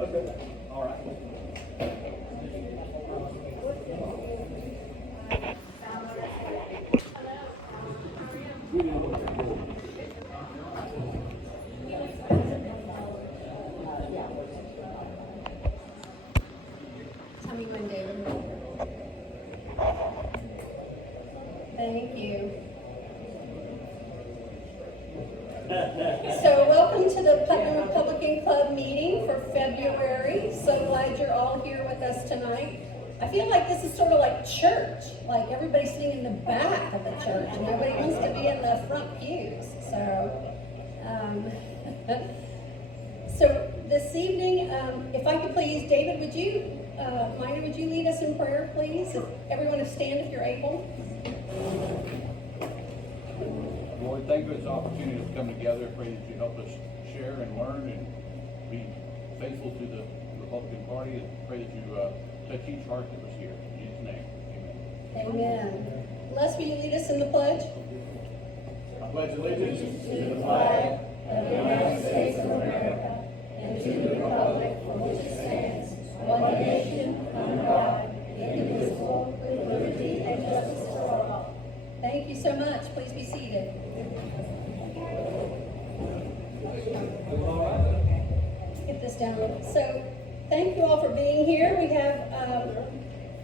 Okay. All right. Tell me when, David. Thank you. So welcome to the Putnam Republican Club meeting for February. So glad you're all here with us tonight. I feel like this is sort of like church, like everybody's sitting in the back of the church and nobody wants to be in the front pews. So this evening, if I could please, David, would you, Minor, would you lead us in prayer, please? Everyone stand if you're able. Lord, thank you for this opportunity to come together. I pray that you help us share and learn and be faithful to the Republican Party. I pray that you touch each heart that was here. In Jesus' name, amen. Amen. Les, will you lead us in the pledge? I pledge allegiance To the flag of the United States of America and to the republic for which it stands, one nation, under God, indivisible, with liberty and justice for all. Thank you so much. Please be seated. Let's get this down. So, thank you all for being here. We have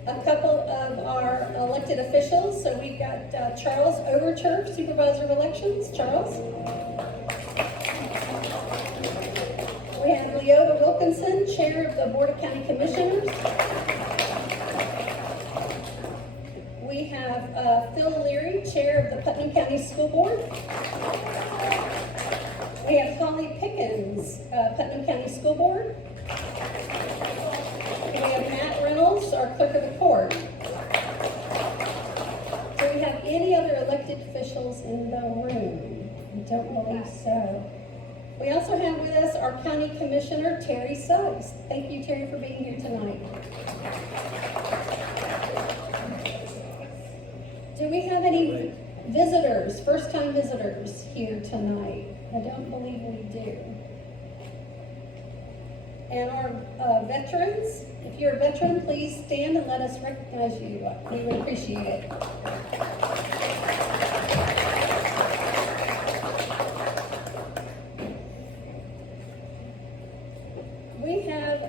a couple of our elected officials. So we've got Charles Overture, Supervisor of Elections. Charles. We have Leota Wilkinson, Chair of the Board of County Commissioners. We have Phil Leary, Chair of the Putnam County School Board. We have Holly Pickens, Putnam County School Board. We have Matt Reynolds, our Clerk of the Court. Do we have any other elected officials in the room? I don't believe so. We also have with us our County Commissioner, Terry Suggs. Thank you, Terry, for being here tonight. Do we have any visitors, first-time visitors here tonight? I don't believe we do. And our veterans, if you're a veteran, please stand and let us recognize you. We would appreciate it. We have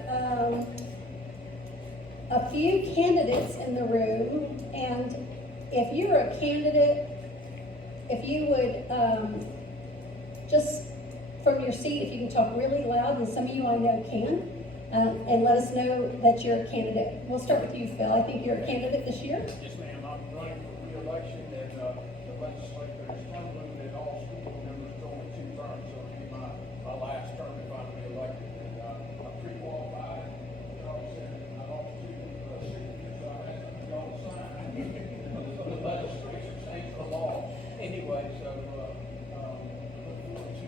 a few candidates in the room, and if you're a candidate, if you would just from your seat, if you can talk really loud, and some of you I know can, and let us know that you're a candidate. We'll start with you, Phil. I think you're a candidate this year. Yes, ma'am. I'm running for re-election, and the legislature has concluded that all school board members go in 2 terms, so it'll be my last term if I'm re-elected. And I'm pre-qualified. Charles said I'd also see the signatures I asked y'all to sign. The legislature changed the law anyway, so look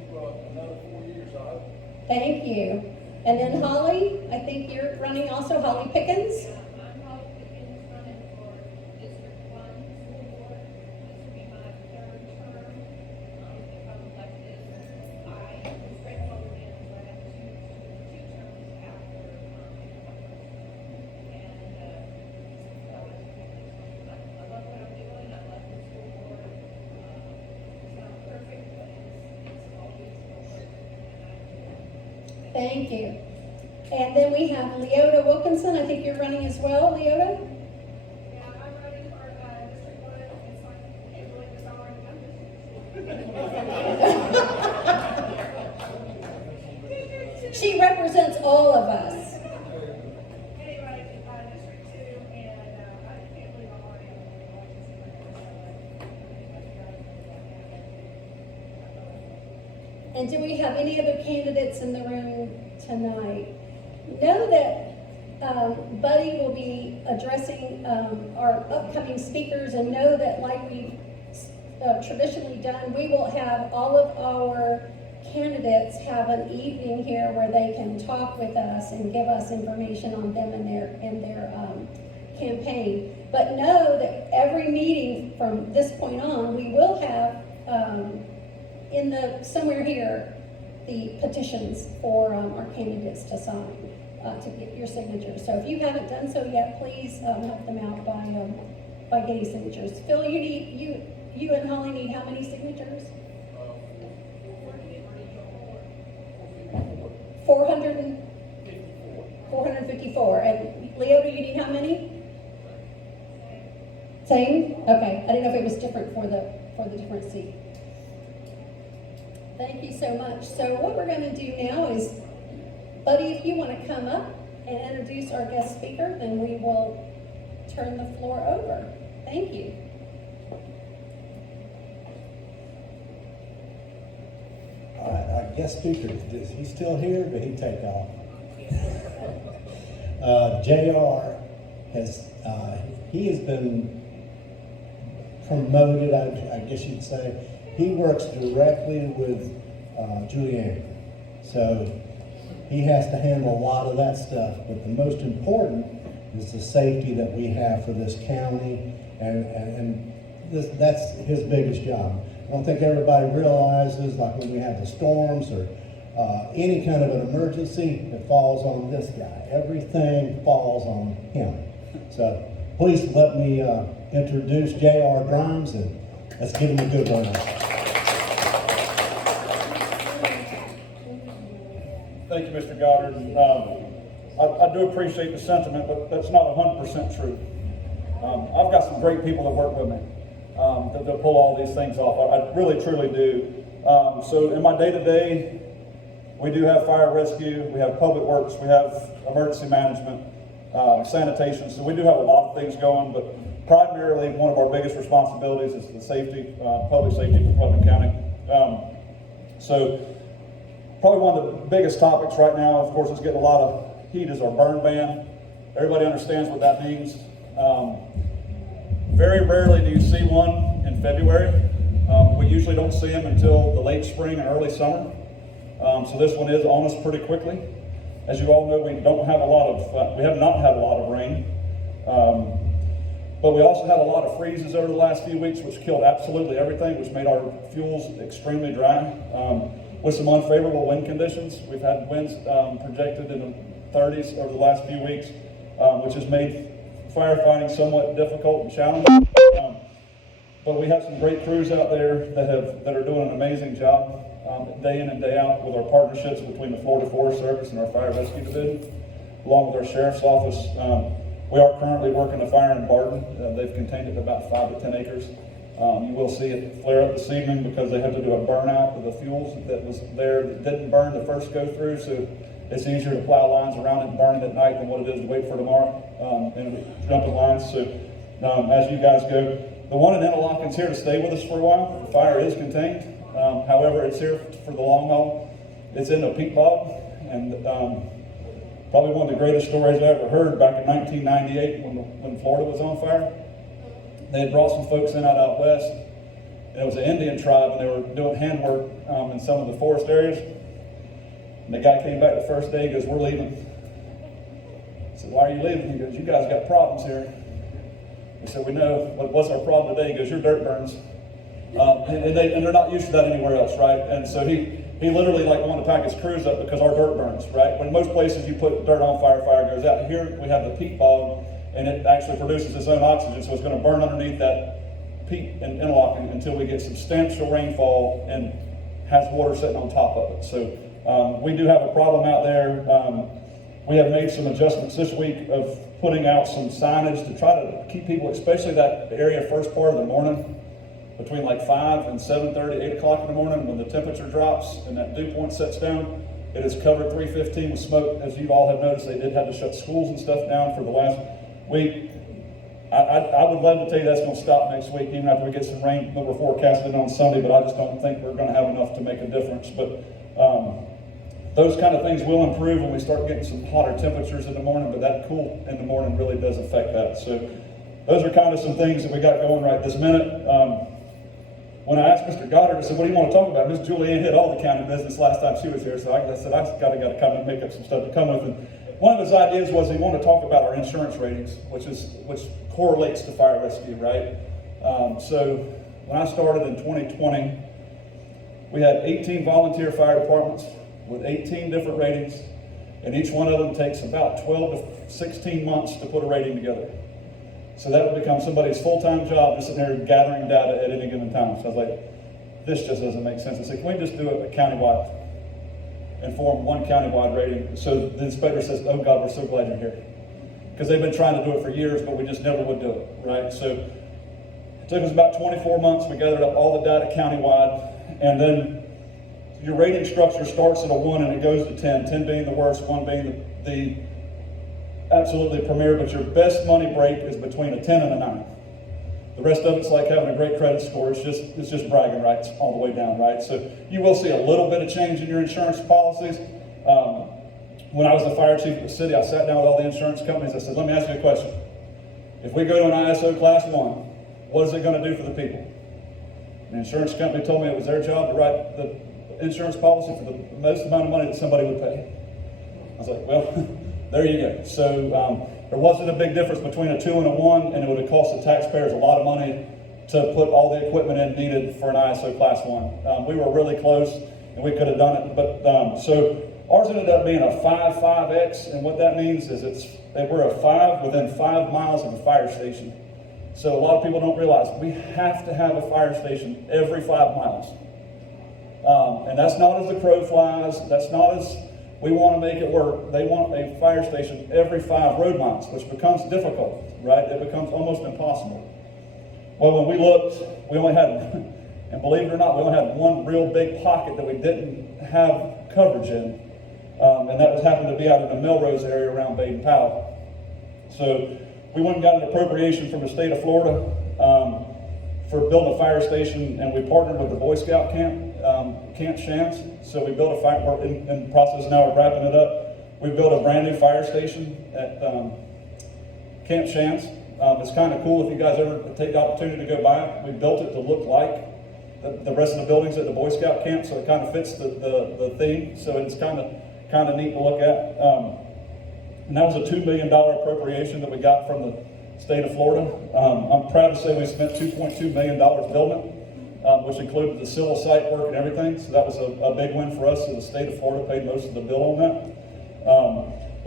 forward to another 4 years, I hope. Thank you. And then Holly, I think you're running also, Holly Pickens. I'm Holly Pickens, running for District 1 School Board. This will be my 3rd term. If I'm elected, I was grandfathered in, so I have two terms after. I love what I'm doing. I love the school board. It's not perfect, but it's always work. Thank you. And then we have Leota Wilkinson. I think you're running as well, Leota. Yeah, I'm running for District 1. It's like, I can't believe it's already done. She represents all of us. Anyway, District 2, and I can't believe I'm already on the elections. And do we have any other candidates in the room tonight? Know that Buddy will be addressing our upcoming speakers, and know that like we've traditionally done, we will have all of our candidates have an evening here where they can talk with us and give us information on them and their campaign. But know that every meeting from this point on, we will have somewhere here the petitions for our candidates to sign. to get your signatures. So if you haven't done so yet, please help them out by getting signatures. Phil, you and Holly need how many signatures? 454. And Leo, do you need how many? Same? Okay. I didn't know if it was different for the different seat. Thank you so much. So what we're going to do now is, Buddy, if you want to come up and introduce our guest speaker, then we will turn the floor over. Thank you. All right, our guest speaker, is he still here, or did he take off? JR he has been promoted, I guess you'd say. He works directly with Julianne. So he has to handle a lot of that stuff, but the most important is the safety that we have for this county, and that's his biggest job. I don't think everybody realizes, like when we have the storms or any kind of an emergency, it falls on this guy. Everything falls on him. So please let me introduce J.R. Grimes, and let's give him a good round. Thank you, Mr. Goddard. I do appreciate the sentiment, but that's not 100% true. I've got some great people that work with me that pull all these things off. I really, truly do. So in my day-to-day, we do have fire rescue, we have public works, we have emergency management, sanitation. So we do have a lot of things going, but primarily one of our biggest responsibilities is the safety, public safety for Putnam County. So probably one of the biggest topics right now, of course, is getting a lot of heat, is our burn ban. Everybody understands what that means. Very rarely do you see one in February. We usually don't see them until the late spring and early summer. So this one is on us pretty quickly. As you all know, we have not had a lot of rain. But we also had a lot of freezes over the last few weeks, which killed absolutely everything, which made our fuels extremely dry. With some unfavorable wind conditions, we've had winds projected in the 30s over the last few weeks, which has made firefighting somewhat difficult and challenging. But we have some great crews out there that are doing an amazing job day in and day out with our partnerships between the Florida Forest Service and our Fire Rescue Division, along with our Sheriff's Office. We are currently working a fire in Barton. They've contained it to about 5 to 10 acres. You will see it flare up this evening because they had to do a burnout of the fuels that was there that didn't burn the first go through. So it's easier to plow lines around it and burn it at night than what it is to wait for tomorrow and jumping lines. So as you guys go, the one in Interlocken's here to stay with us for a while. The fire is contained. However, it's here for the long haul. It's in a peat bog, and probably one of the greatest stories I ever heard back in 1998 when Florida was on fire. They had brought some folks in out west, and it was an Indian tribe, and they were doing handwork in some of the forest areas. And the guy came back the first day, he goes, "We're leaving." I said, "Why are you leaving?" He goes, "You guys got problems here." We said, "We know. What's our problem today?" He goes, "Your dirt burns." And they're not used to that anywhere else, right? And so he literally wanted to pack his crews up because our dirt burns, right? When most places you put dirt on fire, fire goes out. Here we have the peat bog, and it actually produces its own oxygen, so it's going to burn underneath that peat and interlocking until we get substantial rainfall and has water sitting on top of it. So we do have a problem out there. We have made some adjustments this week of putting out some signage to try to keep people, especially that area first part of the morning, between 5 and 7:30, 8 o'clock in the morning, when the temperature drops and that dew point sets down. It is covered 315 with smoke. As you all have noticed, they did have to shut schools and stuff down for the last week. I would love to tell you that's going to stop next week, even after we get some rain that we're forecasting on Sunday, but I just don't think we're going to have enough to make a difference. But those kind of things will improve when we start getting some hotter temperatures in the morning, but that cool in the morning really does affect that. So those are kind of some things that we got going right this minute. When I asked Mr. Goddard, I said, "What do you want to talk about?" Miss Julianne hit all the county business last time she was here, so I said, I've got to come and make up some stuff to come with. And one of his ideas was he wanted to talk about our insurance ratings, which correlates to fire rescue, right? So when I started in 2020, we had 18 volunteer fire departments with 18 different ratings. And each one of them takes about 12 to 16 months to put a rating together. So that would become somebody's full-time job, just sitting there gathering data at any given time. So I was like, this just doesn't make sense. I said, can we just do it countywide and form one countywide rating? So the inspector says, oh God, we're so glad you're here. Because they've been trying to do it for years, but we just never would do it, right? So it took us about 24 months. We gathered up all the data countywide, and then your rating structure starts at a 1 and it goes to 10, 10 being the worst, 1 being the absolutely premier, but your best money break is between a 10 and a 9. The rest of it's like having a great credit score. It's just bragging rights all the way down, right? So you will see a little bit of change in your insurance policies. When I was the fire chief of the city, I sat down with all the insurance companies. I said, let me ask you a question. If we go to an ISO class 1, what is it going to do for the people? The insurance company told me it was their job to write the insurance policy for the most amount of money that somebody would pay. I was like, well, there you go. So there wasn't a big difference between a 2 and a 1, and it would have cost the taxpayers a lot of money to put all the equipment in needed for an ISO class 1. We were really close, and we could have done it. But so ours ended up being a 5.5X, and what that means is we're a 5 within 5 miles of a fire station. So a lot of people don't realize we have to have a fire station every 5 miles. And that's not as the crow flies. That's not as we want to make it work. They want a fire station every 5 road miles, which becomes difficult, right? It becomes almost impossible. Well, when we looked, we only had, and believe it or not, we only had one real big pocket that we didn't have coverage in. And that was happened to be out in the Melrose area around Baden-Powell. So we went and got an appropriation from the state of Florida for building a fire station, and we partnered with the Boy Scout camp, Camp Shans. So we built we're in the process now of wrapping it up. We built a brand new fire station at Camp Shans. It's kind of cool if you guys ever take the opportunity to go by it. We built it to look like the rest of the buildings at the Boy Scout camp, so it kind of fits the theme. So it's kind of neat to look at. And that was a $2 million appropriation that we got from the state of Florida. I'm proud to say we spent $2.2 million building it, which included the civil site work and everything. So that was a big win for us. So the state of Florida paid most of the bill on that.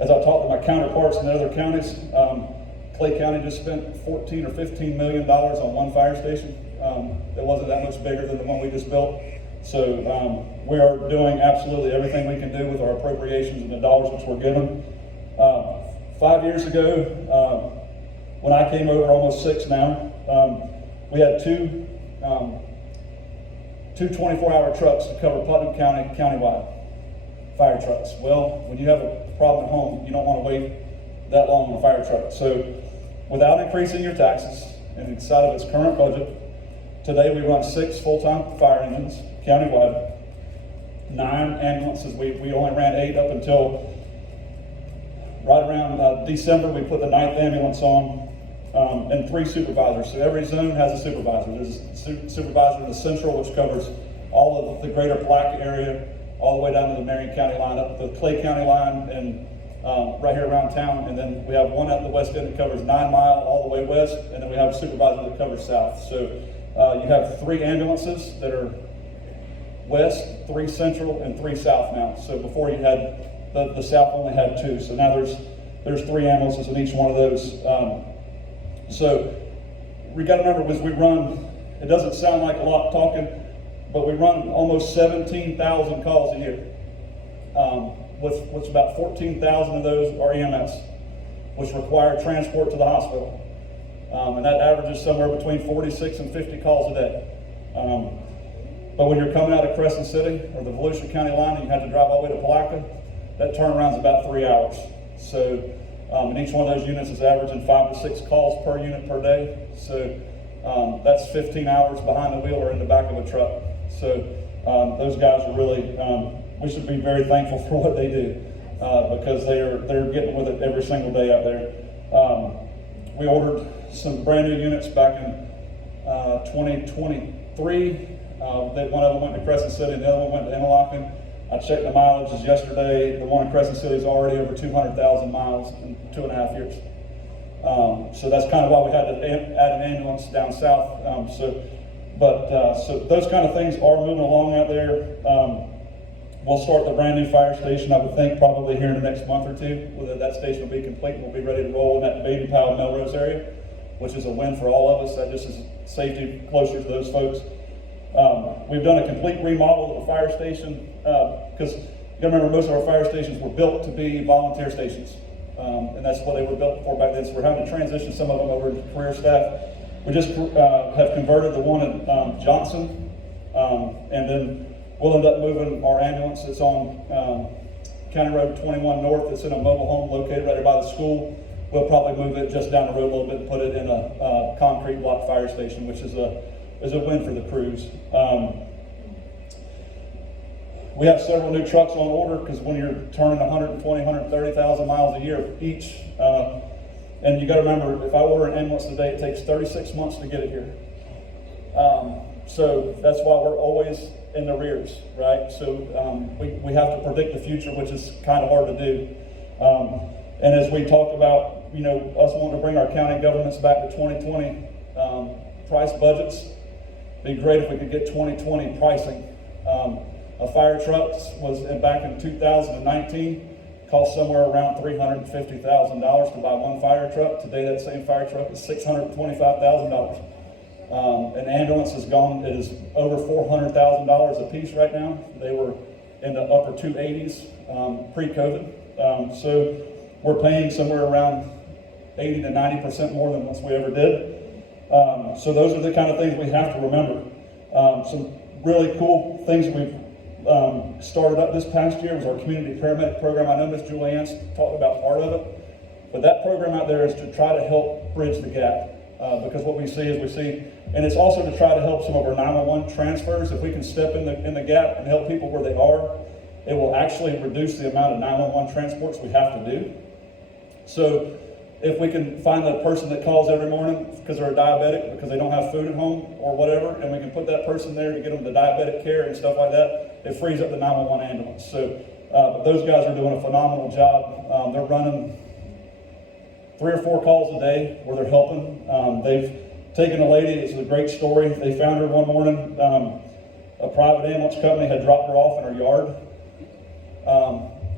As I talked to my counterparts in the other counties, Clay County just spent $14 or $15 million on one fire station. That wasn't that much bigger than the one we just built. So we are doing absolutely everything we can do with our appropriations and the dollars which we're given. 5 years ago, when I came over, almost 6 now, we had two 24-hour trucks to cover Putnam County countywide, fire trucks. Well, when you have a problem at home, you don't want to wait that long on a fire truck. So without increasing your taxes, and inside of its current budget, today we run 6 full-time fire engines countywide, 9 ambulances. We only ran 8 up until right around December. We put the 9th ambulance on, and 3 supervisors. So every zone has a supervisor. There's a supervisor in the central, which covers all of the greater Black area, all the way down to the Marion County line, up the Clay County line, and right here around town. And then we have one out in the west end that covers 9 Mile all the way west, and then we have a supervisor that covers south. So you have 3 ambulances that are west, 3 central, and 3 south now. So before you had the south only had 2. So now there's 3 ambulances in each one of those. So we got to remember, as we run, it doesn't sound like a lot talking, but we run almost 17,000 calls a year. With about 14,000 of those are EMS, which require transport to the hospital. And that averages somewhere between 46 and 50 calls a day. But when you're coming out of Crescent City or the Volusia County line and you have to drive all the way to Palatka, that turnaround's about 3 hours. So, and each one of those units is averaging 5 to 6 calls per unit per day. So that's 15 hours behind the wheel or in the back of a truck. So those guys are really, we should be very thankful for what they do because they're getting with it every single day out there. We ordered some brand new units back in 2023. One of them went to Crescent City and the other one went to Interlochen. I checked the mileages yesterday. The one in Crescent City is already over 200,000 miles in 2.5 years. So that's kind of why we had to add an ambulance down south. So those kind of things are moving along out there. We'll start the brand new fire station, I would think, probably here in the next month or two. Whether that station will be complete, and we'll be ready to roll in that Baden Powell Melrose area, which is a win for all of us. That just is safety closer to those folks. We've done a complete remodel of the fire station, because you gotta remember, most of our fire stations were built to be volunteer stations. And that's what they were built for back then. So we're having to transition some of them over to career staff. We just have converted the one in Johnson, and then we'll end up moving our ambulance that's on County Road 21 North. It's in a mobile home located right there by the school. We'll probably move it just down the road a little bit and put it in a concrete block fire station, which is a win for the crews. We have several new trucks on order, because when you're turning 120, 130,000 miles a year each, and you got to remember, if I order an ambulance today, it takes 36 months to get it here. So that's why we're always in the rears, right? So we have to predict the future, which is kind of hard to do. And as we talk about, us wanting to bring our county governments back to 2020 price budgets, it'd be great if we could get 2020 pricing. A fire truck was back in 2019, cost somewhere around $350,000 to buy one fire truck. Today, that same fire truck is $625,000. An ambulance has gone, it is over $400,000 a piece right now. They were in the upper 280s pre-COVID. So we're paying somewhere around 80 to 90% more than what we ever did. So those are the kind of things we have to remember. Some really cool things we've started up this past year was our community paramedic program. I know Ms. Julianne's talked about part of it, but that program out there is to try to help bridge the gap. Because what we see, and it's also to try to help some of our 911 transfers. If we can step in the gap and help people where they are, it will actually reduce the amount of 911 transports we have to do. So if we can find the person that calls every morning because they're a diabetic, because they don't have food at home or whatever, and we can put that person there to get them the diabetic care and stuff like that, it frees up the 911 ambulance. So those guys are doing a phenomenal job. They're running 3 or 4 calls a day where they're helping. They've taken a lady, it's a great story. They found her one morning. A private ambulance company had dropped her off in her yard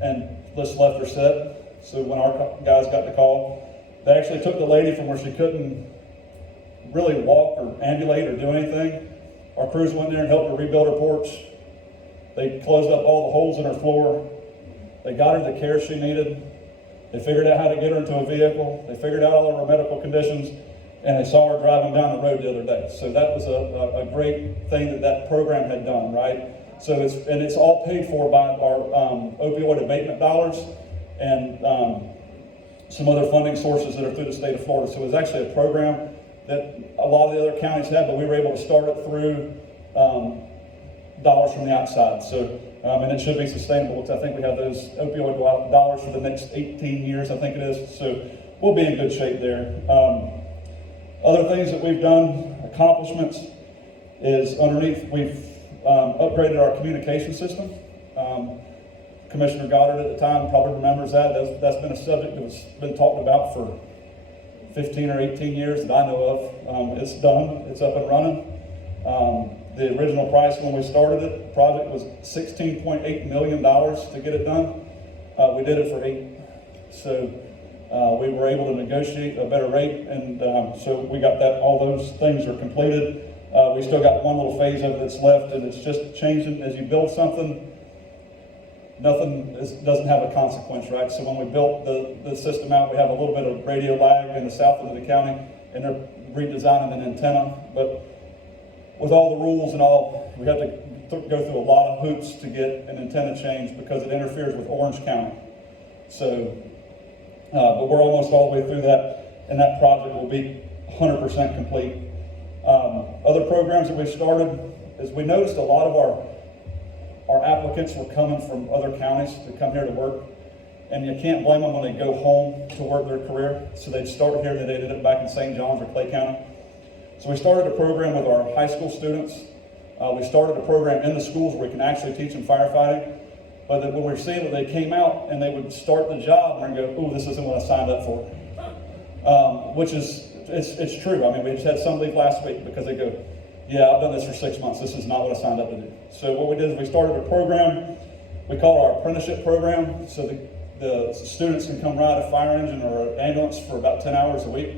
and just left her set. So when our guys got the call, they actually took the lady from where she couldn't really walk or ambulate or do anything. Our crews went there and helped her rebuild her porch. They closed up all the holes in her floor. They got her the care she needed. They figured out how to get her into a vehicle. They figured out all of her medical conditions, and they saw her driving down the road the other day. So that was a great thing that program had done, right? So it's all paid for by our opioid abatement dollars and some other funding sources that are through the state of Florida. So it was actually a program that a lot of the other counties had, but we were able to start it through dollars from the outside. So. And it should be sustainable, because I think we have those opioid dollars for the next 18 years, I think it is. So we'll be in good shape there. Other things that we've done, accomplishments, is underneath, we've upgraded our communication system. Commissioner Goddard at the time probably remembers that. That's been a subject that's been talked about for 15 or 18 years that I know of. It's done, it's up and running. The original price when we started it, the project was $16.8 million to get it done. We did it for $8 million. So we were able to negotiate a better rate, and so we got that. All those things are completed. We still got one little phase of it that's left, and it's just changing. As you build something, nothing doesn't have a consequence, right? So when we built the system out, we have a little bit of radio lag in the south end of the county, and they're redesigning an antenna. But with all the rules and all, we have to go through a lot of hoops to get an antenna change because it interferes with Orange County. So, but we're almost all the way through that, and that project will be 100% complete. Other programs that we started is we noticed a lot of our applicants were coming from other counties to come here to work, and you can't blame them when they go home to work their career. So they'd start here, and they ended up back in St. John's or Clay County. So we started a program with our high school students. We started a program in the schools where we can actually teach them firefighting. But that when we were seeing that they came out and they would start the job and go, "Ooh, this isn't what I signed up for," which is it's true. I mean, we just had some leave last week because they go, "Yeah, I've done this for 6 months. This is not what I signed up to do." So what we did is we started a program we call it our apprenticeship program. So the students can come ride a fire engine or an ambulance for about 10 hours a week.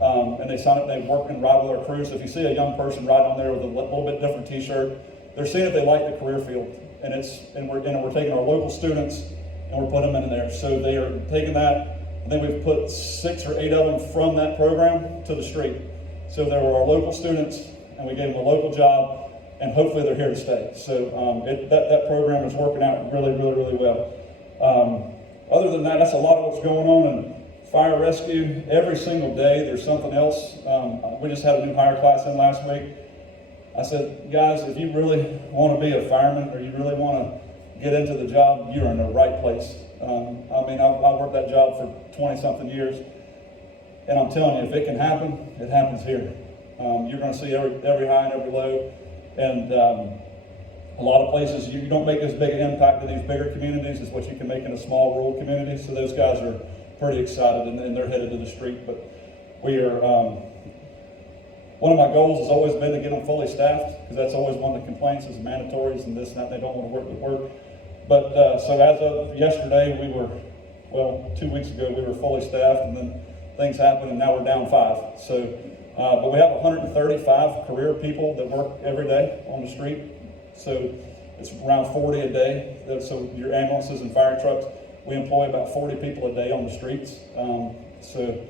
And they sign up, they work and ride with our crew. So if you see a young person riding on there with a little bit different t-shirt, they're seeing if they like the career field. And we're taking our local students and we're putting them in there. So they are taking that, and then we've put 6 or 8 of them from that program to the street. So they were our local students, and we gave them a local job, and hopefully they're here to stay. So that program is working out really, really, really well. Other than that, that's a lot of what's going on in fire rescue. Every single day there's something else. We just had a new hire class in last week. I said, guys, if you really want to be a fireman or you really want to get into the job, you're in the right place. I worked that job for 20-something years, and I'm telling you, if it can happen, it happens here. You're going to see every high and every low, and a lot of places you don't make as big an impact in these bigger communities as what you can make in a small rural community. So those guys are pretty excited, and they're headed to the street. But we are. One of my goals has always been to get them fully staffed, because that's always one of the complaints is mandatories and this and that. They don't want to work. But so as of yesterday, 2 weeks ago, we were fully staffed, and then things happened, and now we're down 5. So, but we have 135 career people that work every day on the street. So it's around 40 a day. So your ambulances and fire trucks, we employ about 40 people a day on the streets. So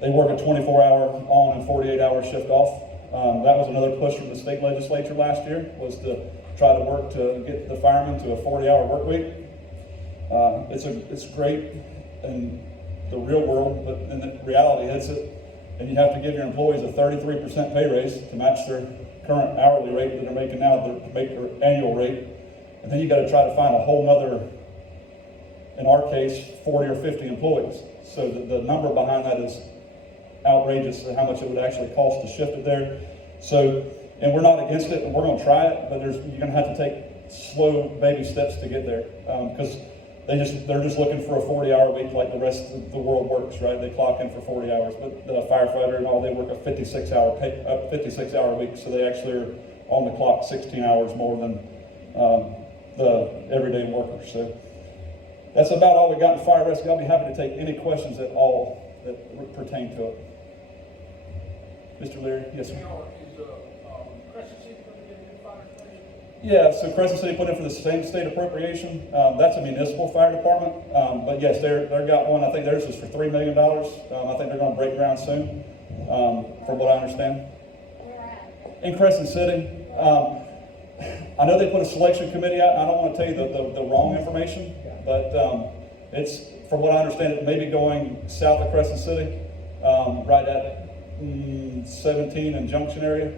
they work a 24-hour on and 48-hour shift off. That was another push from the state legislature last year, was to try to work to get the firemen to a 40-hour work week. It's great in the real world, but in the reality hits it, and you have to give your employees a 33% pay raise to match their current hourly rate that they're making now to make their annual rate. And then you got to try to find a whole nother, in our case, 40 or 50 employees. So the number behind that is outrageous, how much it would actually cost to shift it there. So, and we're not against it, and we're going to try it, but you're going to have to take slow baby steps to get there, because they're just looking for a 40-hour week like the rest of the world works, right? They clock in for 40 hours, but the firefighter and all, they work a 56-hour week, so they actually are on the clock 16 hours more than the everyday worker. So that's about all we got in fire rescue. I'll be happy to take any questions at all that pertain to it. Mr. Leary, yes, sir. Crescent City going to get a new fire station? Yeah, so Crescent City put in for the same state appropriation. That's a municipal fire department, but yes, they've got one. I think theirs is for $3 million. I think they're going to break ground soon, from what I understand. In Crescent City, I know they put a selection committee out. I don't want to tell you the wrong information, but it's, from what I understand, it may be going south of Crescent City, right at 17 and Junction area.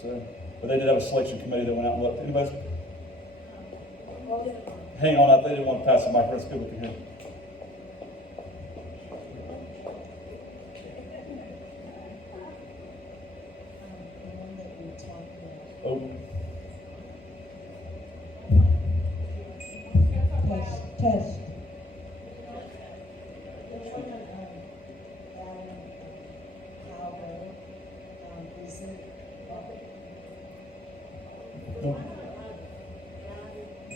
So, but they did have a selection committee that went out and looked. Anybody? Hang on, they didn't want to pass the mic. That's good we can hear. Oh. Test. Is it?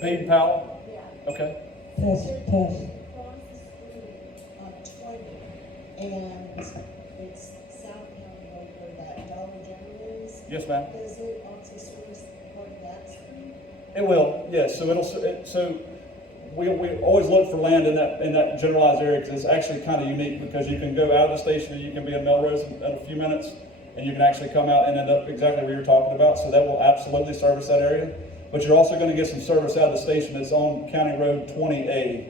Baden Powell? Okay. Test. Across the street on 20, and it's South County Road where that Dollar General is. Yes, ma'am. Is it also service part of that street? It will, yes. So we always look for land in that generalized area, because it's actually kind of unique, because you can go out of the station and you can be in Melrose in a few minutes, and you can actually come out and end up exactly where you're talking about. So that will absolutely service that area. But you're also going to get some service out of the station that's on County Road 20A.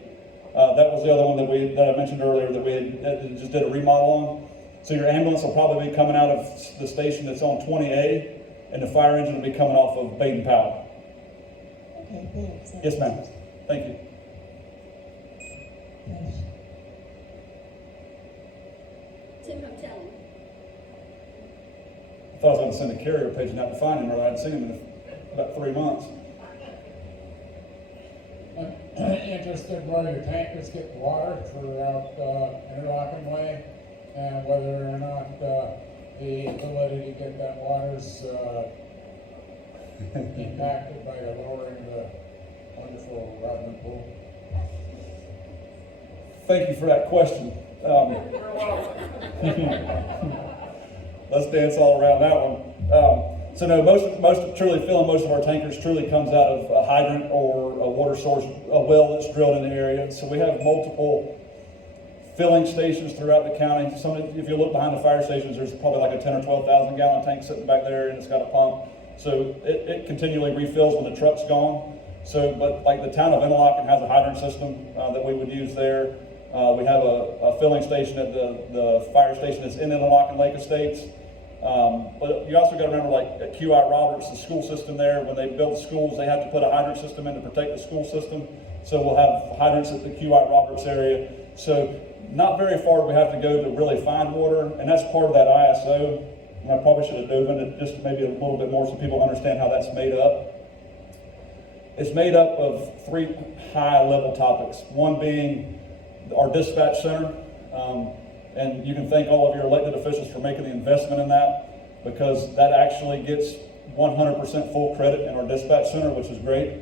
That was the other one that I mentioned earlier that we just did a remodel on. So your ambulance will probably be coming out of the station that's on 20A, and the fire engine will be coming off of Baden Powell. Okay, thanks. Yes, ma'am. Thank you. Yes. Tim, I'm telling. I thought I was going to send a carrier pigeon out to find him, or I hadn't seen him in about 3 months. I'm interested whether your tankers get water throughout Interlochen Way, and whether or not the ability to get that water's impacted by the lowering the wonderful Rodman pool? Thank you for that question. Let's dance all around that one. So no, truly filling most of our tankers truly comes out of a hydrant or a water source, a well that's drilled in the area. So we have multiple filling stations throughout the county. If you look behind the fire stations, there's probably like a 10 or 12,000 gallon tank sitting back there, and it's got a pump. So it continually refills when the truck's gone. So, but like the town of Interlochen has a hydrant system that we would use there. We have a filling station at the fire station that's in Interlochen Lake Estates. But you also got to remember, like at QI Roberts, the school system there, when they build schools, they have to put a hydrant system in to protect the school system. So we'll have hydrants at the QI Roberts area. So not very far we have to go to really find water, and that's part of that ISO. And I probably should have dove into it just maybe a little bit more so people understand how that's made up. It's made up of 3 high-level topics. One being our dispatch center, and you can thank all of your elected officials for making the investment in that, because that actually gets 100% full credit in our dispatch center, which is great.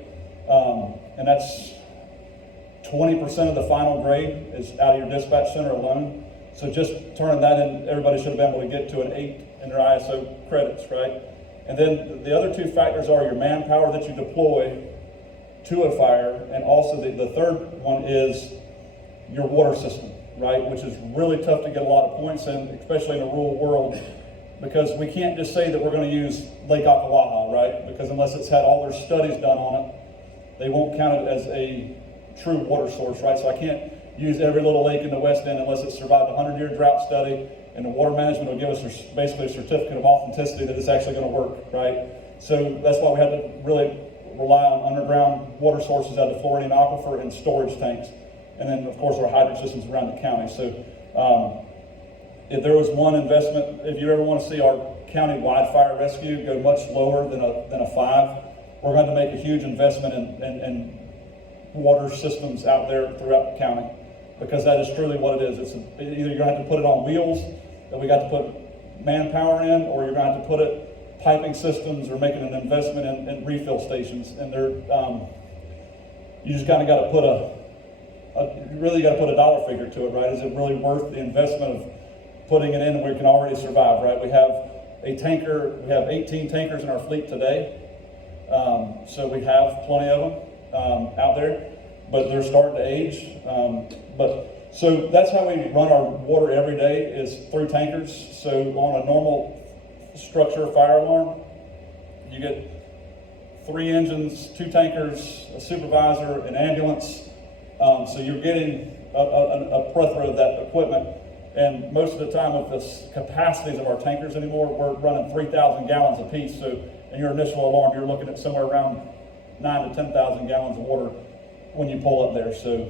And that's 20% of the final grade is out of your dispatch center alone. So just turning that in, everybody should have been able to get to an 8 in their ISO credits, right? And then the other 2 factors are your manpower that you deploy to a fire, and also the third one is your water system, right? Which is really tough to get a lot of points in, especially in a rural world, because we can't just say that we're going to use Lake Ocklawaha, right? Because unless it's had all their studies done on it, they won't count it as a true water source, right? So I can't use every little lake in the West End unless it's survived a 100-year drought study, and the water management will give us basically a certificate of authenticity that it's actually going to work, right? So that's why we have to really rely on underground water sources out of the Floridian aquifer and storage tanks. And then, of course, our hydrant systems around the county. So if there was one investment, if you ever want to see our county-wide fire rescue go much lower than a 5, we're going to make a huge investment in water systems out there throughout the county, because that is truly what it is. It's either you're going to have to put it on wheels that we got to put manpower in, or you're going to have to put it piping systems or making an investment in refill stations. And they're you just kind of got to put really got to put a dollar figure to it, right? Is it really worth the investment of putting it in, and we can already survive, right? We have a tanker, we have 18 tankers in our fleet today. So we have plenty of them out there, but they're starting to age. So that's how we run our water every day, is through tankers. So on a normal structure fire alarm, you get 3 engines, 2 tankers, a supervisor, an ambulance. So you're getting a plethora of that equipment. And most of the time with the capacities of our tankers anymore, we're running 3,000 gallons a piece. So in your initial alarm, you're looking at somewhere around 9,000 to 10,000 gallons of water when you pull up there. So,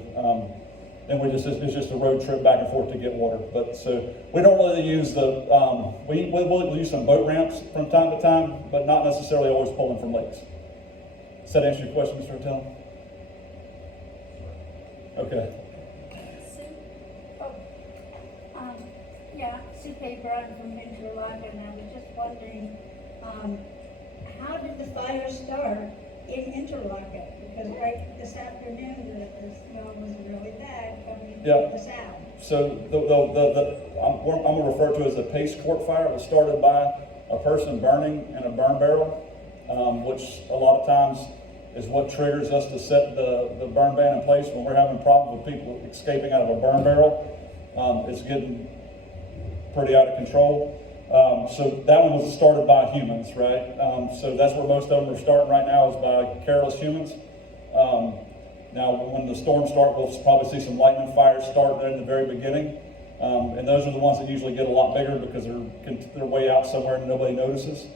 and it's just a road trip back and forth to get water. But so we don't really use we'll use some boat ramps from time to time, but not necessarily always pulling from lakes. Does that answer your question, Mr. Attell? Okay. Sue Paper, I'm from Interlochen, and I was just wondering, how did the fire start in Interlochen? Because right this afternoon, the snow was really bad coming from the south. So I'm going to refer to it as a pace court fire. It was started by a person burning in a burn barrel, which a lot of times is what triggers us to set the burn ban in place when we're having problems with people escaping out of a burn barrel. It's getting pretty out of control. So that one was started by humans, right? So that's where most of them are starting right now, is by careless humans. Now, when the storms start, we'll probably see some lightning fires start there in the very beginning. And those are the ones that usually get a lot bigger because they're way out somewhere and nobody notices.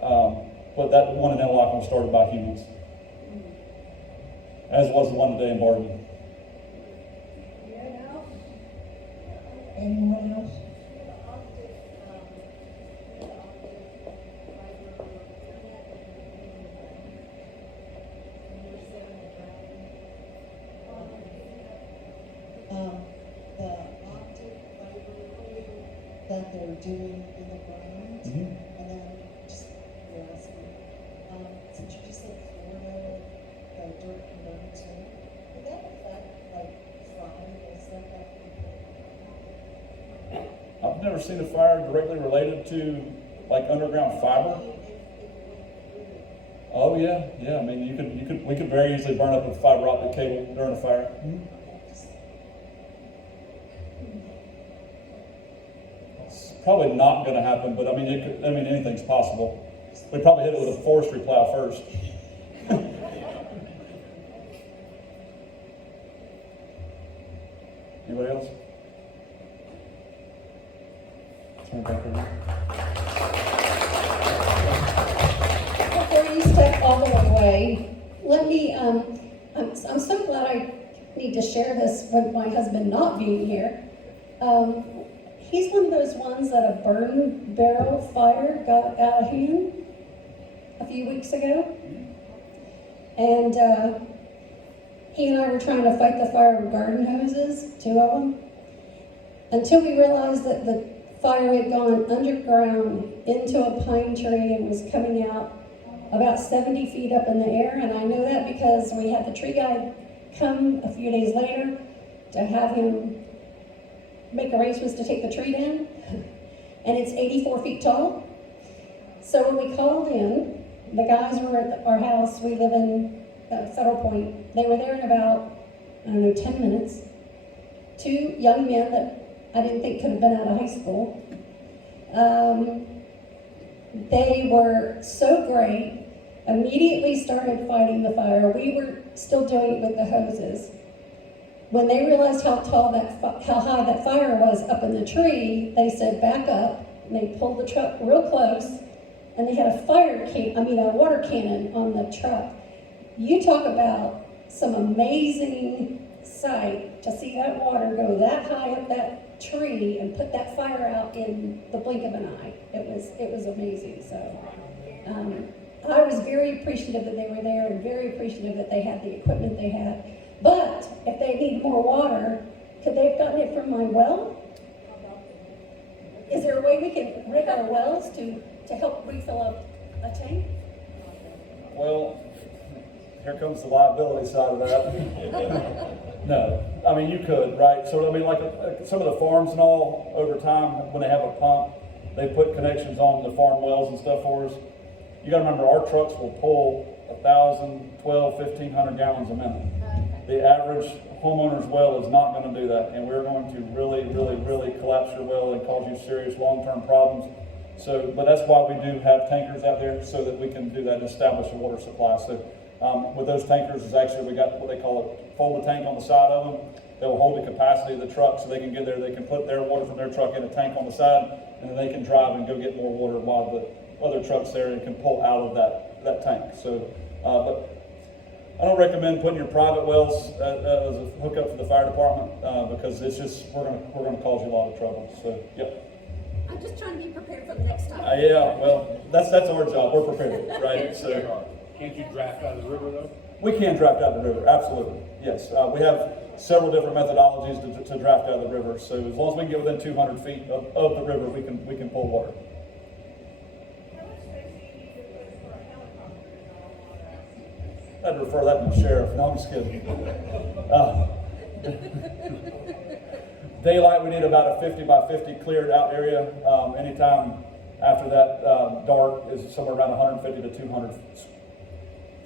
But that one in Interlochen was started by humans, as was the one today in Barton. Anyone else? The optic fiber that they're doing in the ground, and then just curiosity, I've never seen a fire directly related to like underground fiber. Oh yeah, yeah. I mean, we could very easily burn up a fiber optic cable during a fire. It's probably not going to happen, but I mean, anything's possible. We'd probably hit it with a forestry plow first. Anybody else? Turn it back over. Before you step all the way away, let me, I'm so glad I need to share this with my husband not being here. He's one of those ones that a burn barrel fire got out of hand a few weeks ago. And he and I were trying to fight the fire with garden hoses, 2 of them, until we realized that the fire had gone underground into a pine tree and was coming out about 70 feet up in the air. And I know that because we had the tree guy come a few days later to have him make arrangements to take the tree down. And it's 84 feet tall. So when we called in, the guys were at our house. We live in Federal Point. They were there in about, 10 minutes. 2 young men that I didn't think could have been out of high school. They were so great, immediately started fighting the fire. We were still doing it with the hoses. When they realized how high that fire was up in the tree, they said, back up, and they pulled the truck real close, and they had a water cannon on the truck. You talk about some amazing sight to see that water go that high up that tree and put that fire out in the blink of an eye. It was amazing. So I was very appreciative that they were there and very appreciative that they had the equipment they had. But if they need more water, could they have gotten it from my well? Is there a way we can rig our wells to help refill a tank? Well, here comes the liability side of that. No, I mean, you could, right? So, I mean, like some of the farms and all, over time, when they have a pump, they put connections on the farm wells and stuff for us. You gotta remember, our trucks will pull 1,000, 12, 1,500 gallons a minute. The average homeowner's well is not gonna do that, and we're going to really, really, really collapse your well and cause you serious long-term problems. So, but that's why we do have tankers out there, so that we can do that and establish a water supply. So, with those tankers, is actually, we got what they call a fold a tank on the side of them. They will hold the capacity of the truck, so they can get there, they can put their water from their truck in a tank on the side, and then they can drive and go get more water while the other truck's there and can pull out of that tank. So, but I don't recommend putting your private wells as a hookup for the fire department, because it's just, we're gonna cause you a lot of trouble. So, yep. I'm just trying to be prepared for the next time. Yeah, well, that's our job. We're prepared, right? So, Can't you draft out of the river though? we can draft out of the river, absolutely. Yes, we have several different methodologies to draft out of the river. So as long as we can get within 200 feet of the river, we can pull water. How much space do you need to put for a helicopter in all water? I'd refer that to the sheriff. No, I'm just kidding. Daylight, we need about a 50 by 50 cleared out area. Anytime after that, dark is somewhere around 150 to 200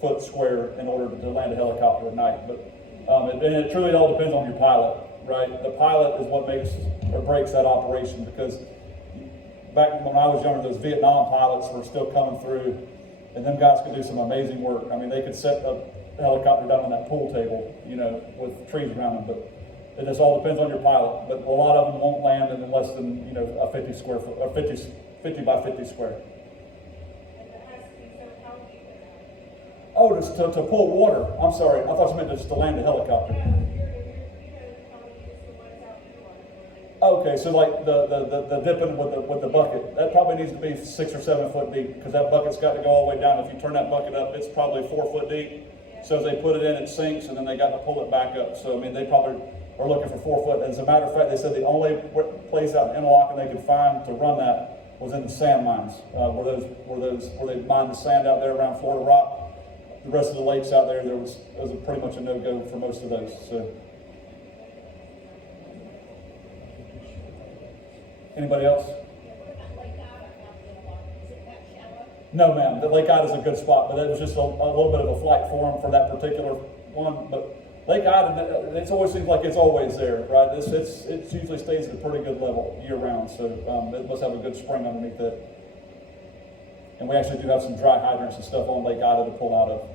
foot square in order to land a helicopter at night. But it truly all depends on your pilot, right? The pilot is what makes or breaks that operation, because back when I was younger, those Vietnam pilots were still coming through, and them guys could do some amazing work. I mean, they could set a helicopter down on that pool table, with trees around them, but it just all depends on your pilot. But a lot of them won't land in less than, a 50 square foot, or 50 by 50 square. And it has to be so healthy that Oh, to pull water. I'm sorry. I thought you meant just to land a helicopter. Okay, so like the dipping with the bucket, that probably needs to be 6 or 7 foot deep, because that bucket's got to go all the way down. If you turn that bucket up, it's probably 4 foot deep. So as they put it in, it sinks, and then they got to pull it back up. So I mean, they probably are looking for 4 foot. As a matter of fact, they said the only place out in Interlochen they could find to run that was in the sand mines, where they mined the sand out there around Florida Rock. The rest of the lakes out there, it was pretty much a no-go for most of those. So. Anybody else? Yeah, what about Lake Ida out there, is it that shallow? No, ma'am. The Lake Ida is a good spot, but it was just a little bit of a flight form for that particular one. But Lake Ida, it always seems like it's always there, right? It usually stays at a pretty good level year round, so it must have a good spring underneath it. And we actually do have some dry hydrants and stuff on Lake Ida to pull out of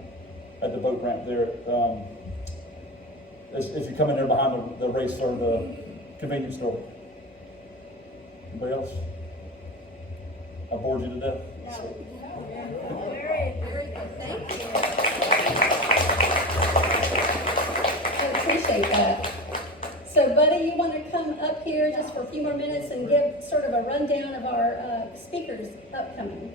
at the boat ramp there. As you come in there behind the race or the convenience store. Anybody else? I bored you to death. Very, very good, thank you. I appreciate that. So Buddy, you want to come up here just for a few more minutes and give sort of a rundown of our speakers upcoming?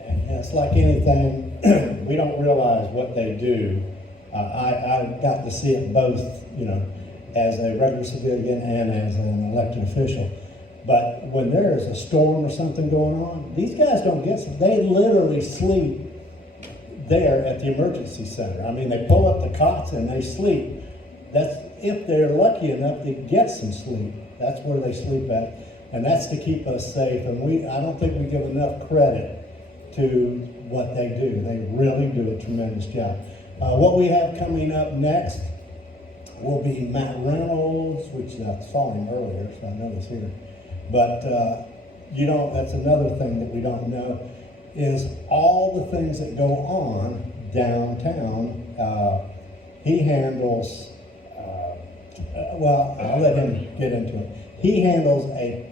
And it's like anything, we don't realize what they do. I got to see it both, as a regular civilian and as an elected official. But when there is a storm or something going on, these guys don't get some. They literally sleep there at the emergency center. I mean, they pull up the cots and they sleep. That's if they're lucky enough to get some sleep. That's where they sleep at, and that's to keep us safe. And I don't think we give enough credit to what they do. They really do a tremendous job. What we have coming up next will be Matt Reynolds, which I saw him earlier, so I know he's here. But that's another thing that we don't know, is all the things that go on downtown. He handles, I'll let him get into it. He handles a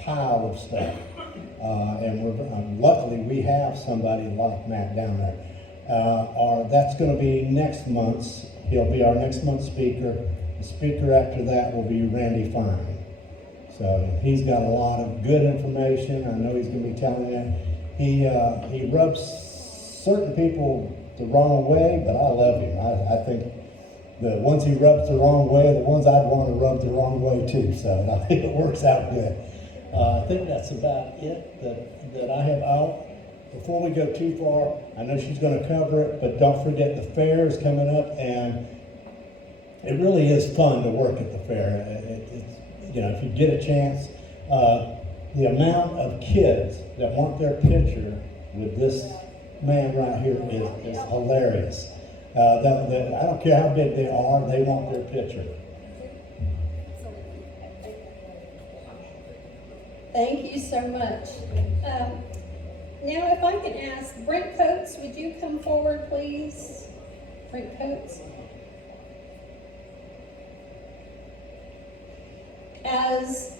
pile of stuff. And luckily we have somebody like Matt down there. That's going to be next month's. He'll be our next month's speaker. The speaker after that will be Randy Fine. So he's got a lot of good information. I know he's going to be telling it. He rubs certain people the wrong way, but I love him. I think the ones he rubs the wrong way are the ones I'd want to rub the wrong way too. So I think it works out good. I think that's about it that I have out. Before we go too far, I know she's going to cover it, but don't forget the fair is coming up, and it really is fun to work at the fair. If you get a chance, the amount of kids that want their picture with this man right here is hilarious. I don't care how big they are, they want their picture. Thank you so much. Now, if I can ask Brent Coates, would you come forward, please? Brent Coates. As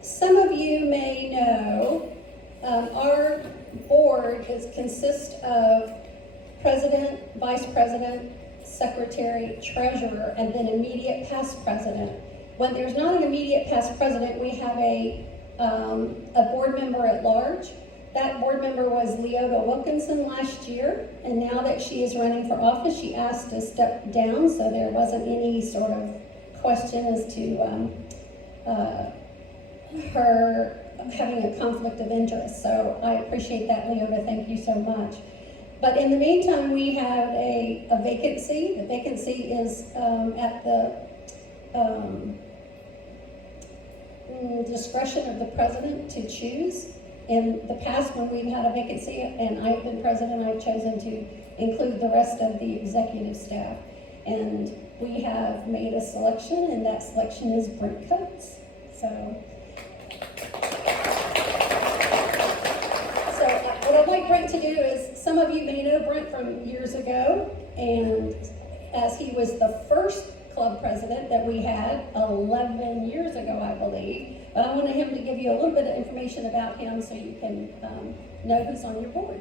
some of you may know, our board consists of president, vice president, secretary, treasurer, and then immediate past president. When there's not an immediate past president, we have a board member at large. That board member was Leota Wilkinson last year, and now that she is running for office, she asked to step down, so there wasn't any sort of question as to her having a conflict of interest. So I appreciate that, Leota. Thank you so much. But in the meantime, we have a vacancy. The vacancy is at the discretion of the president to choose. In the past, when we've had a vacancy and I've been president, I've chosen to include the rest of the executive staff. And we have made a selection, and that selection is Brent Coates. So what I'd like Brent to do is, some of you may know Brent from years ago, and as he was the first club president that we had 11 years ago, I believe. But I wanted him to give you a little bit of information about him so you can know who's on your board.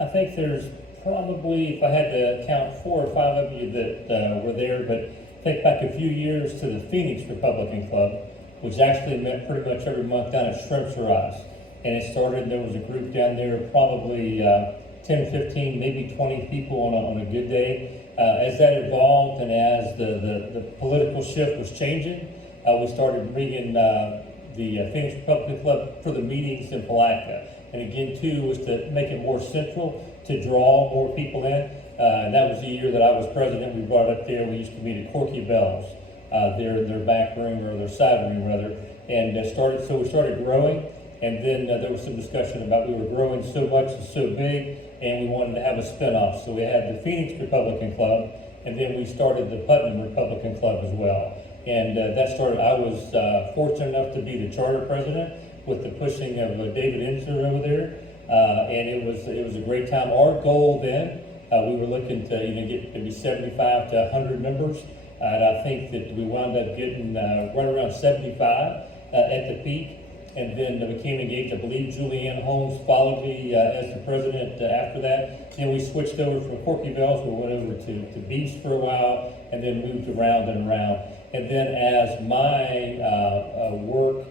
I think there's probably, if I had to count, 4 or 5 of you that were there, but think back a few years to the Phoenix Republican Club, which actually met pretty much every month down at Shrimps or Ice. And it started, there was a group down there, probably 10, 15, maybe 20 people on a good day. As that evolved and as the political shift was changing, we started bringing the Phoenix Republican Club for the meetings in Palatka. And again, too, was to make it more central, to draw more people in. And that was the year that I was president. We brought it up there. We used to meet at Corky Bell's, their back room, or their side room rather. And so we started growing. And then there was some discussion about we were growing so much and so big, and we wanted to have a spinoff. So we had the Phoenix Republican Club, and then we started the Putnam Republican Club as well. And that started, I was fortunate enough to be the charter president with the pushing of David Ensler over there. And it was a great time. Our goal then, we were looking to get maybe 75 to 100 members. And I think that we wound up getting right around 75 at the peak. And then became engaged. I believe Julianne Holmes followed me as the president after that. Then we switched over from Corky Bells. We went over to Beach for a while, and then moved around and around. And then as my work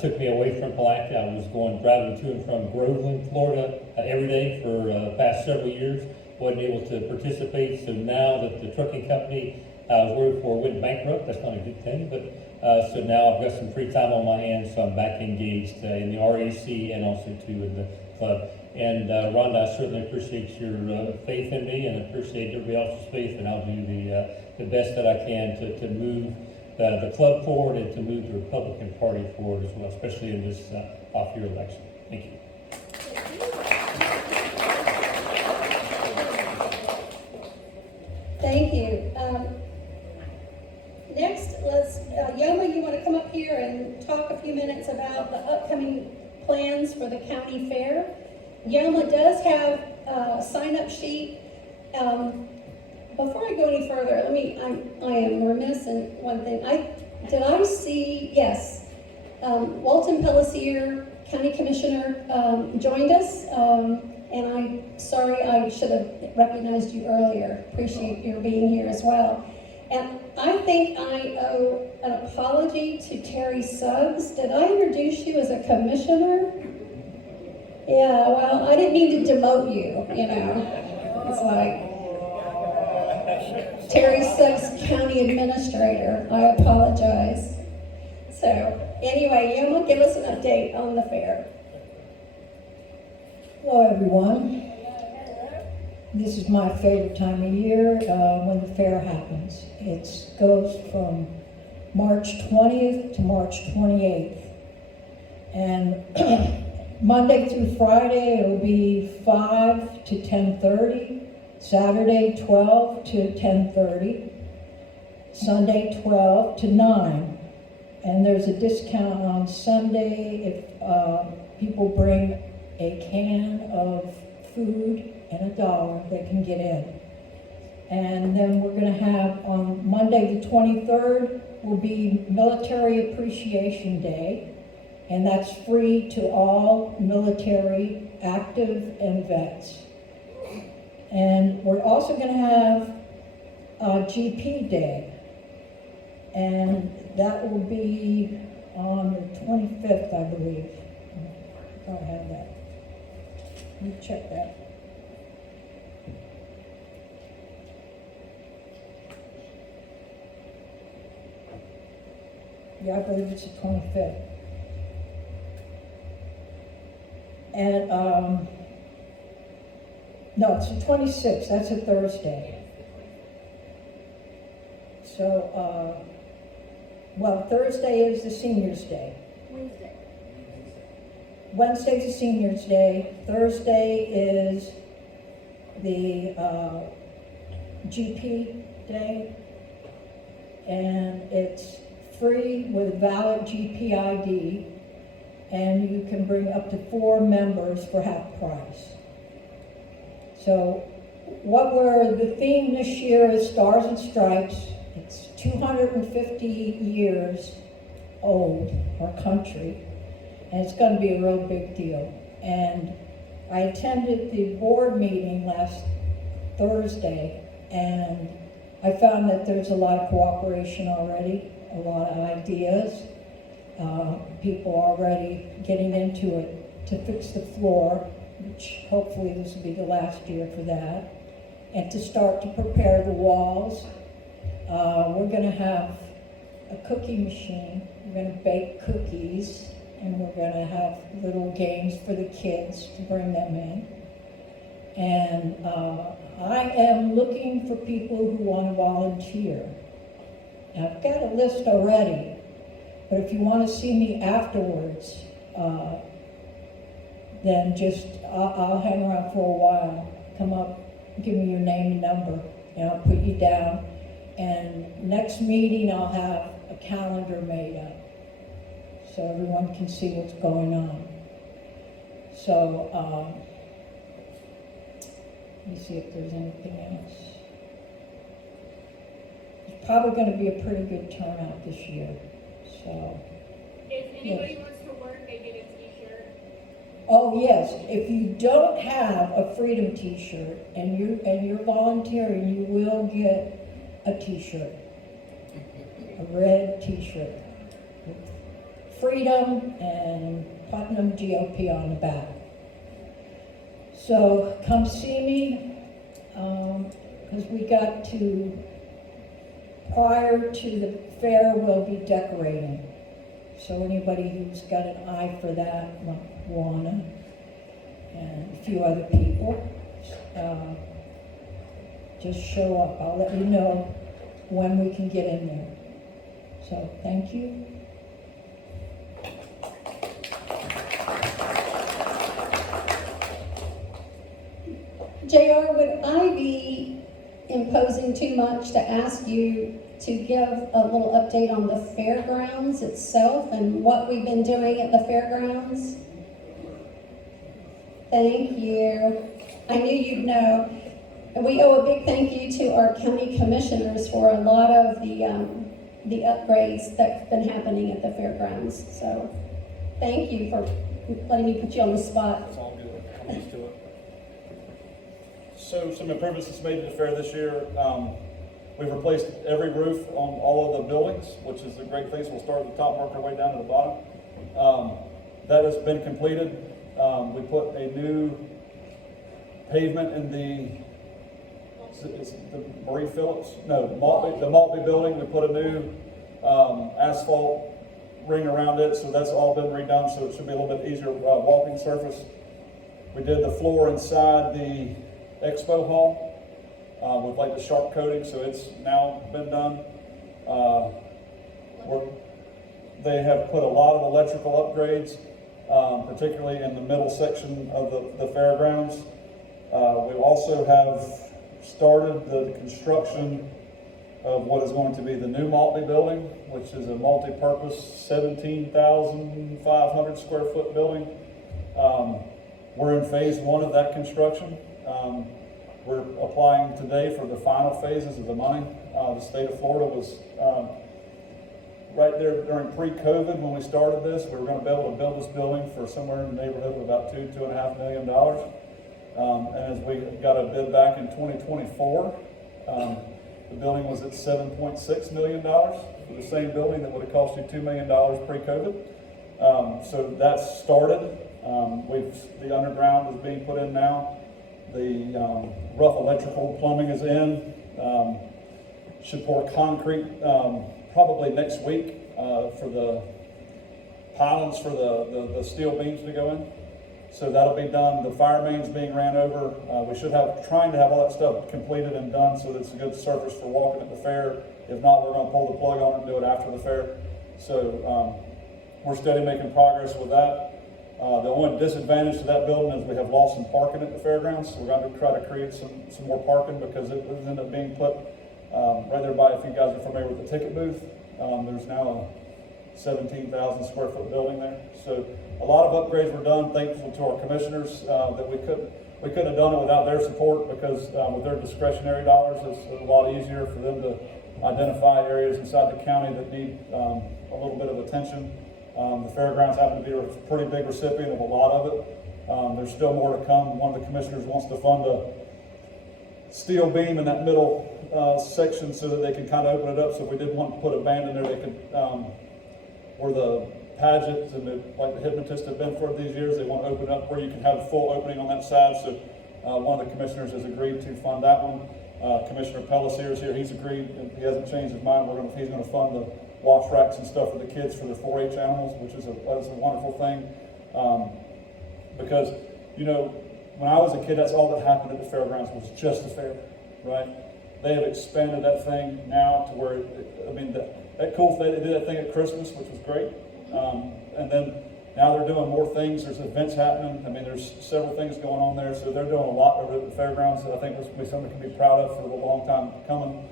took me away from Palatka, I was driving to and from Groveland, Florida every day for the past several years. Wasn't able to participate. So now that the trucking company I was working for went bankrupt, that's not a good thing, but so now I've got some free time on my hands, so I'm back engaged in the REC and also too in the club. And Rhonda, I certainly appreciate your faith in me, and appreciate everybody else's faith, and I'll do the best that I can to move the club forward and to move the Republican Party forward as well, especially in this off-year election. Thank you. Thank you. Next, Yoma, you want to come up here and talk a few minutes about the upcoming plans for the county fair? Yoma does have a sign-up sheet. Before I go any further, I am remiss in one thing. Did I see, yes, Walton Pellisier, County Commissioner, joined us. And I'm sorry, I should have recognized you earlier. Appreciate your being here as well. And I think I owe an apology to Terry Suggs. Did I introduce you as a commissioner? Yeah, well, I didn't mean to demote you, It's like Terry Suggs, County Administrator. I apologize. So anyway, Yoma, give us an update on the fair. Hello, everyone. This is my favorite time of year when the fair happens. It goes from March 20th to March 28th. And Monday through Friday, it will be 5 to 10:30. Saturday, 12 to 10:30. Sunday, 12 to 9. And there's a discount on Sunday if people bring a can of food and $1, they can get in. And then we're going to have on Monday the 23rd will be Military Appreciation Day, and that's free to all military, active, and vets. And we're also going to have GP Day, and that will be on the 25th, I believe. I have that. Let me check that. Yeah, I believe it's the 25th. And, no, it's the 26th, that's a Thursday. So, well, Thursday is the Seniors' Day. Wednesday's the Seniors' Day. Thursday is the GP Day. And it's free with valid GP ID. And you can bring up to 4 members for half price. So the theme this year is Stars and Stripes. It's 250 years old, our country. And it's going to be a real big deal. And I attended the board meeting last Thursday, and I found that there's a lot of cooperation already, a lot of ideas. People already getting into it to fix the floor, which hopefully this will be the last year for that, and to start to prepare the walls. We're going to have a cookie machine. We're gonna bake cookies, and we're gonna have little games for the kids to bring them in. And I am looking for people who want to volunteer. Now, I've got a list already, but if you want to see me afterwards, then just, I'll hang around for a while. Come up, give me your name and number, and I'll put you down. And next meeting, I'll have a calendar made up, so everyone can see what's going on. So, let me see if there's anything else. It's probably gonna be a pretty good turnout this year, so. If anybody wants to work, they get a t-shirt. Oh, yes, if you don't have a Freedom t-shirt and you're volunteering, you will get a t-shirt. A red t-shirt. With Freedom and Putnam GOP on the back. So come see me, because we got to, prior to the fair, we'll be decorating. So anybody who's got an eye for that, Juana, and a few other people, just show up. I'll let you know when we can get in there. So thank you. JR, would I be imposing too much to ask you to give a little update on the fairgrounds itself and what we've been doing at the fairgrounds? Thank you. I knew you'd know. And we owe a big thank you to our county commissioners for a lot of the upgrades that's been happening at the fairgrounds. So thank you for letting me put you on the spot. It's all good. I'm used to it. So some improvements that's made to the fair this year. We've replaced every roof on all of the buildings, which is a great thing. So we'll start at the top and work our way down to the bottom. That has been completed. We put a new pavement in the Marie Phillips? No, the Maltby building. We put a new asphalt ring around it, so that's all been redone, so it should be a little bit easier walking surface. We did the floor inside the expo hall with like the sharp coating, so it's now been done. They have put a lot of electrical upgrades, particularly in the middle section of the fairgrounds. We also have started the construction of what is going to be the new Maltby building, which is a multi-purpose 17,500 square foot building. We're in phase one of that construction. We're applying today for the final phases of the money. The state of Florida was right there during pre-COVID when we started this. We were going to be able to build this building for somewhere in the neighborhood of about $2.5 million. And as we got a bid back in 2024, the building was at $7.6 million for the same building that would have cost you $2 million pre-COVID. So that's started. The underground is being put in now. The rough electrical plumbing is in. Should pour concrete probably next week for the pylons for the steel beams to go in. So that'll be done. The fire main's being ran over. We should trying to have all that stuff completed and done so that it's a good surface for walking at the fair. If not, we're going to pull the plug on it and do it after the fair. So we're steady making progress with that. The only disadvantage to that building is we have lost some parking at the fairgrounds. So we're going to try to create some more parking because it ended up being put right there by, if you guys are familiar with the ticket booth. There's now a 17,000 square foot building there. So a lot of upgrades were done. Thankful to our commissioners that we couldn't have done it without their support, because with their discretionary dollars, it's a lot easier for them to identify areas inside the county that need a little bit of attention. The fairgrounds happen to be a pretty big recipient of a lot of it. There's still more to come. One of the commissioners wants to fund a steel beam in that middle section so that they can kind of open it up. So if we did want to put a band in there, they could, where the pageants and like the hypnotists have been for these years, they want to open up where you can have a full opening on that side. So one of the commissioners has agreed to fund that one. Commissioner Pellissier is here. He's agreed, and he hasn't changed his mind. He's going to fund the wash racks and stuff for the kids for the 4-H animals, which is a wonderful thing. Because, you know, when I was a kid, that's all that happened at the fairgrounds was just the fair, right? They have expanded that thing now to where, that cool thing, they did that thing at Christmas, which was great. And then now they're doing more things. There's events happening. I mean, there's several things going on there. So they're doing a lot over at the fairgrounds that I think is something we can be proud of for a long time coming.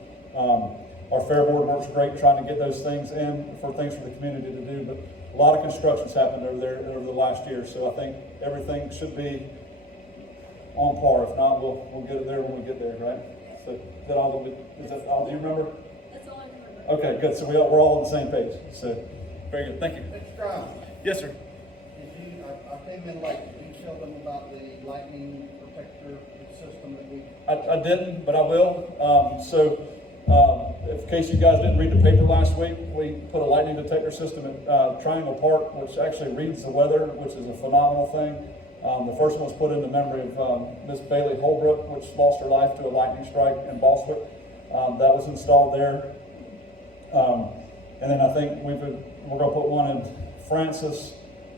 Our fair board works great trying to get those things in for things for the community to do. But a lot of construction's happened over there over the last year. So I think everything should be on par. If not, we'll get it there when we get there, right? So is that all? Is that all? Do you remember? That's all I remember. Okay, good. So we're all on the same page. So very good. Thank you. Mr. Strong, Yes, sir. I came in late. Did you tell them about the lightning protector system that we? I didn't, but I will. In case you guys didn't read the paper last week, we put a lightning detector system at Triangle Park, which actually reads the weather, which is a phenomenal thing. The first one was put in the memory of Miss Bailey Holbrook, which lost her life to a lightning strike in Boswick. That was installed there. And then I think we're going to put one in Francis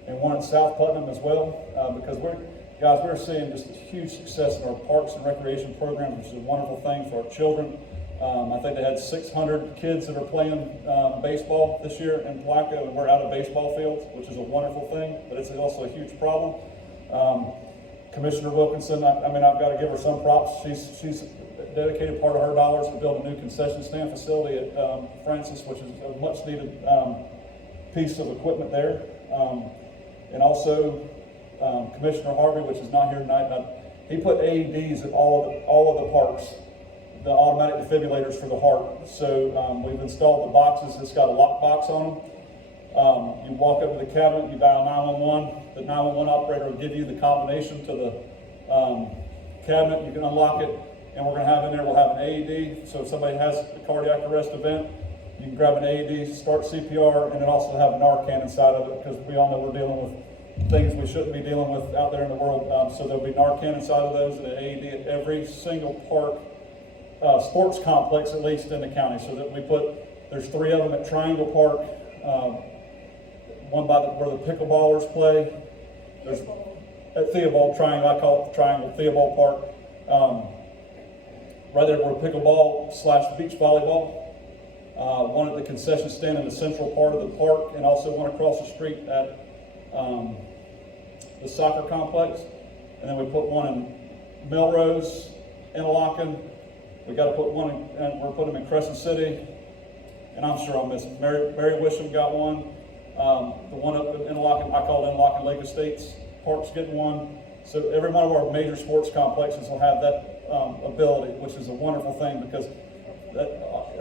and one in South Putnam as well, because we're seeing just a huge success in our parks and recreation programs, which is a wonderful thing for our children. I think they had 600 kids that are playing baseball this year in Palaco, and we're out of baseball fields, which is a wonderful thing, but it's also a huge problem. Commissioner Wilkinson, I've got to give her some props. She's dedicated part of her dollars to build a new concession stand facility at Francis, which is a much needed piece of equipment there. And also Commissioner Harvey, which is not here tonight, he put AEDs at all of the parks, the automatic defibrillators for the heart. So we've installed the boxes. It's got a lock box on them. You walk up to the cabinet, you dial 911. The 911 operator will give you the combination to the cabinet. You can unlock it, and we're going to have in there, we'll have an AED. So if somebody has a cardiac arrest event, you can grab an AED, start CPR, and then also have Narcan inside of it, because we all know we're dealing with things we shouldn't be dealing with out there in the world. So there'll be Narcan inside of those and an AED at every single park, sports complex, at least in the county. So that there's 3 of them at Triangle Park, one where the pickleballers play. There's at Theobald Triangle, I call it the Triangle, Theobald Park. Right there where pickleball / beach volleyball. One at the concession stand in the central part of the park, and also one across the street at the soccer complex. And then we put one in Melrose, Interlochen. We got to put one in, and we're putting them in Crescent City. And I'm sure I'll miss it. Mary Wisham got one. The one up in Interlochen, I call it Interlochen Lake Estates. Park's getting one. So every one of our major sports complexes will have that ability, which is a wonderful thing, because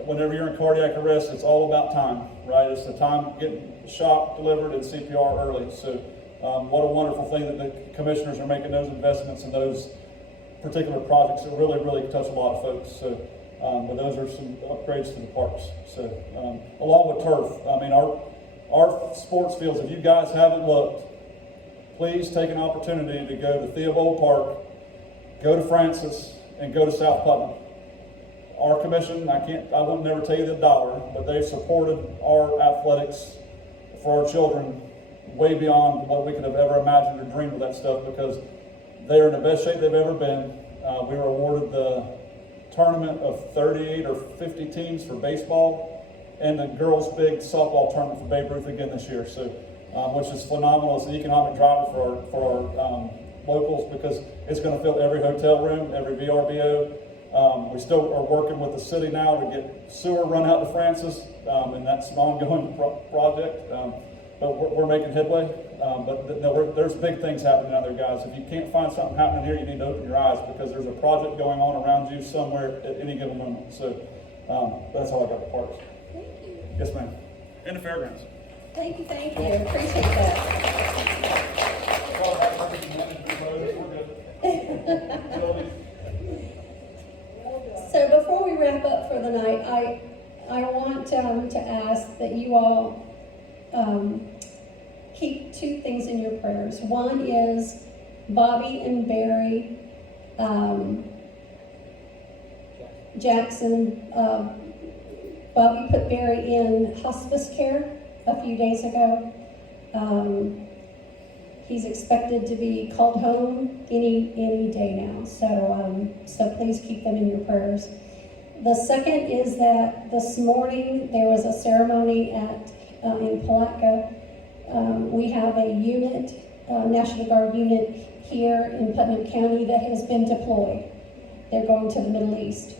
whenever you're in cardiac arrest, it's all about time, right? It's the time getting shock delivered and CPR early. So what a wonderful thing that the commissioners are making those investments in those particular projects that really, really touch a lot of folks. So, but those are some upgrades to the parks. So along with turf, our sports fields, if you guys haven't looked, please take an opportunity to go to Theobald Park, go to Francis, and go to South Putnam. Our commission, I will never tell you the dollar, but they've supported our athletics for our children way beyond what we could have ever imagined or dreamed of that stuff, because they're in the best shape they've ever been. We were awarded the tournament of 38 or 50 teams for baseball, and the girls' big softball tournament for Babe Ruth again this year. So, which is phenomenal. It's an economic driver for our locals, because it's going to fill every hotel room, every VRBO. We still are working with the city now to get sewer run out to Francis, and that's an ongoing project. But we're making headway. There's big things happening out there, guys. If you can't find something happening here, you need to open your eyes, because there's a project going on around you somewhere at any given moment. So that's all I got the parks. Thank you. Yes, ma'am. And the fairgrounds. Thank you, appreciate that. So before we wrap up for the night, I want to ask that you all keep 2 things in your prayers. One is Bobby and Barry Jackson Bobby put Barry in hospice care a few days ago. He's expected to be called home any day now, so please keep them in your prayers. The second is that this morning there was a ceremony in Palatka. We have a unit, National Guard unit here in Putnam County that has been deployed. They're going to the Middle East.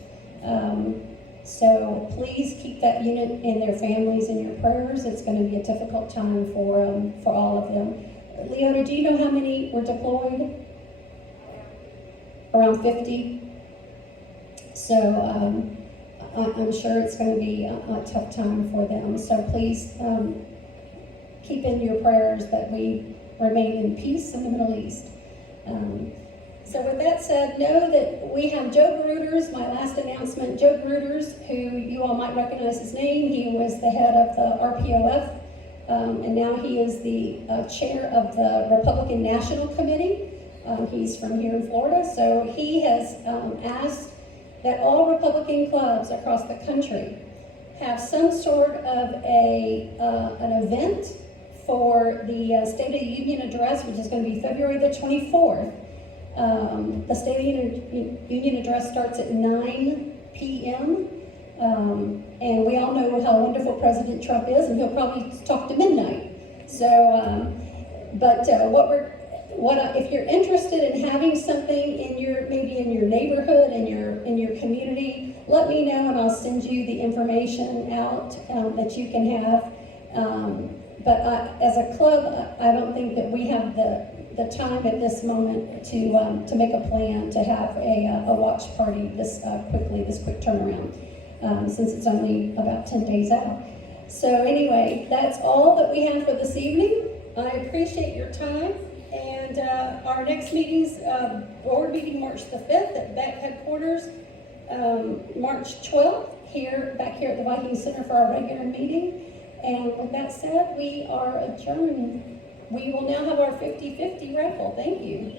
So please keep that unit and their families in your prayers. It's going to be a difficult time for all of them. Leona, do you know how many were deployed? Around 50. So I'm sure it's going to be a tough time for them. So please keep in your prayers that we remain in peace in the Middle East. So with that said, know that we have Joe Gruters, my last announcement, Joe Gruters, who you all might recognize his name. He was the head of the RPOF, and now he is the chair of the Republican National Committee. He's from here in Florida, so he has asked that all Republican clubs across the country have some sort of an event for the State of the Union address, which is going to be February the 24th. The State of the Union address starts at 9 p.m. And we all know how wonderful President Trump is, and he'll probably talk to midnight. So, if you're interested in having something maybe in your neighborhood, in your community, let me know, and I'll send you the information out that you can have. But as a club, I don't think that we have the time at this moment to make a plan to have a watch party this quick turnaround, since it's only about 10 days out. So anyway, that's all that we have for this evening. I appreciate your time, and our next meeting's board meeting March the 5th at BEC headquarters, March 12th back here at the Viking Center for our regular meeting. And with that said, we are adjourned. We will now have our 50-50 raffle. Thank you.